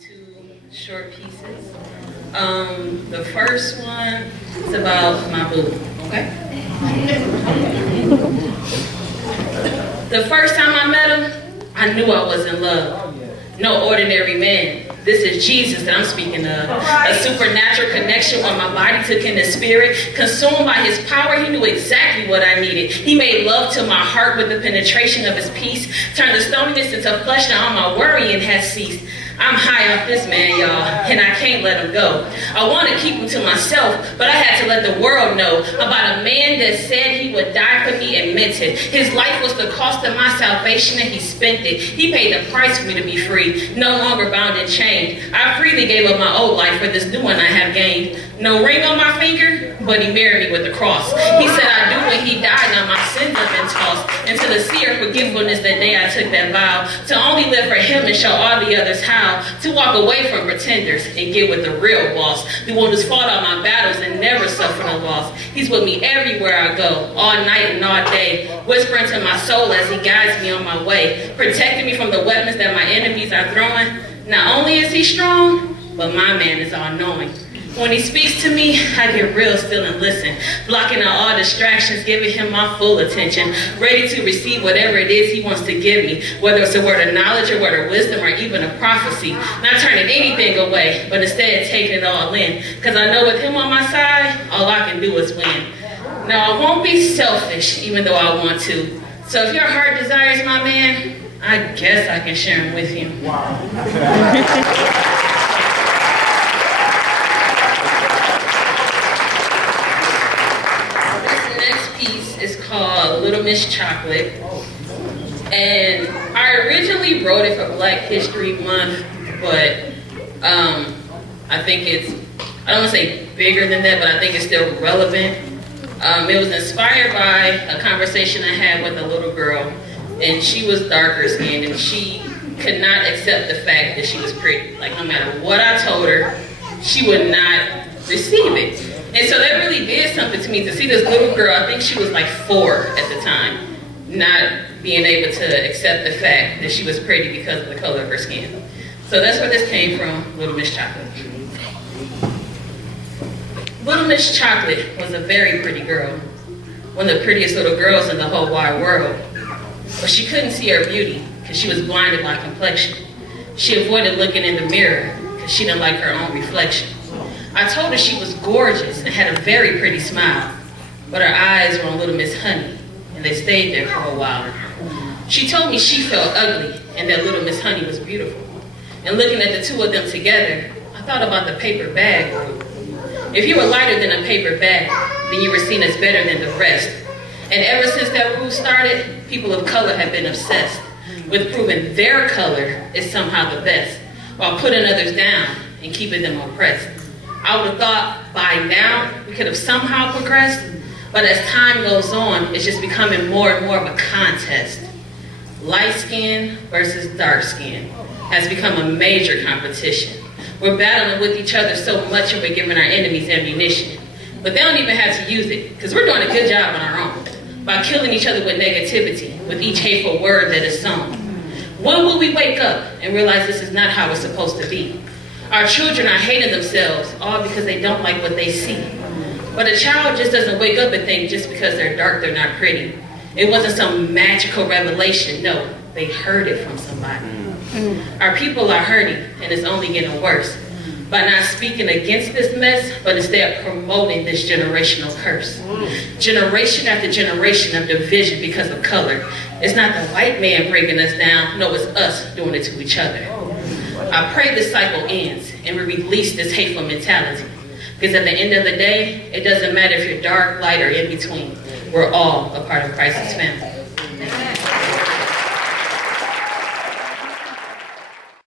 two short pieces. The first one is about my boo, okay? The first time I met him, I knew I was in love. No ordinary man. This is Jesus that I'm speaking of. A supernatural connection where my body took in the spirit. Consumed by his power, he knew exactly what I needed. He made love to my heart with the penetration of his peace. Turned the stoniness into flesh, now all my worrying has ceased. I'm high off this man, y'all, and I can't let him go. I want to keep him to myself, but I had to let the world know about a man that said he would die for me and meant it. His life was the cost of my salvation, and he spent it. He paid the price for me to be free, no longer bound and chained. I freely gave up my old life for this new one I have gained. No ring on my finger, but he married me with the cross. He said I do when he died, now my sins have been tossed into the sea of forgetfulness that day I took that vow. To only live for him and show all the others how. To walk away from pretenders and get with the real boss. The one who's fought all my battles and never suffered a loss. He's with me everywhere I go, all night and all day, whispering to my soul as he guides me on my way, protecting me from the weapons that my enemies are throwing. Not only is he strong, but my man is all-knowing. When he speaks to me, I get real still and listen, blocking out all distractions, giving him my full attention, ready to receive whatever it is he wants to give me, whether it's a word of knowledge, a word of wisdom, or even a prophecy. Not turning anything away, but instead taking it all in, because I know with him on my side, all I can do is win. Now, I won't be selfish, even though I want to. So if your heart desires my man, I guess I can share him with you. Wow. Is called Little Miss Chocolate, and I originally wrote it for Black History Month, but I think it's, I don't want to say bigger than that, but I think it's still relevant. It was inspired by a conversation I had with a little girl, and she was darker skinned, and she could not accept the fact that she was pretty. Like, no matter what I told her, she would not receive it. And so that really did something to me, to see this little girl, I think she was like 4 at the time, not being able to accept the fact that she was pretty because of the color of her skin. So that's where this came from, Little Miss Chocolate. Little Miss Chocolate was a very pretty girl, one of the prettiest little girls in the whole wide world. But she couldn't see her beauty because she was blinded by complexion. She avoided looking in the mirror because she didn't like her own reflection. I told her she was gorgeous and had a very pretty smile, but her eyes were on Little Miss Honey, and they stayed there for a while. She told me she felt ugly and that Little Miss Honey was beautiful. And looking at the two of them together, I thought about the paper bag rule. If you were lighter than a paper bag, then you were seen as better than the rest. And ever since that rule started, people of color have been obsessed with proving their color is somehow the best, while putting others down and keeping them oppressed. I would have thought by now we could have somehow progressed, but as time goes on, it's just becoming more and more of a contest. Light skin versus dark skin has become a major competition. We're battling with each other so much and we're giving our enemies ammunition. But they don't even have to use it, because we're doing a good job on our own, by killing each other with negativity, with each hateful word that is sown. When will we wake up and realize this is not how it's supposed to be? Our children are hating themselves, all because they don't like what they see. But a child just doesn't wake up and think just because they're dark, they're not pretty. It wasn't some magical revelation. No, they heard it from somebody. Our people are hurting, and it's only getting worse. By not speaking against this mess, but instead promoting this generational curse. Generation after generation of division because of color. It's not the white man bringing us down. No, it's us doing it to each other. I pray this cycle ends and we release this hateful mentality. Because at the end of the day, it doesn't matter if you're dark, light, or in between. We're all a part of Christ's family. Amen.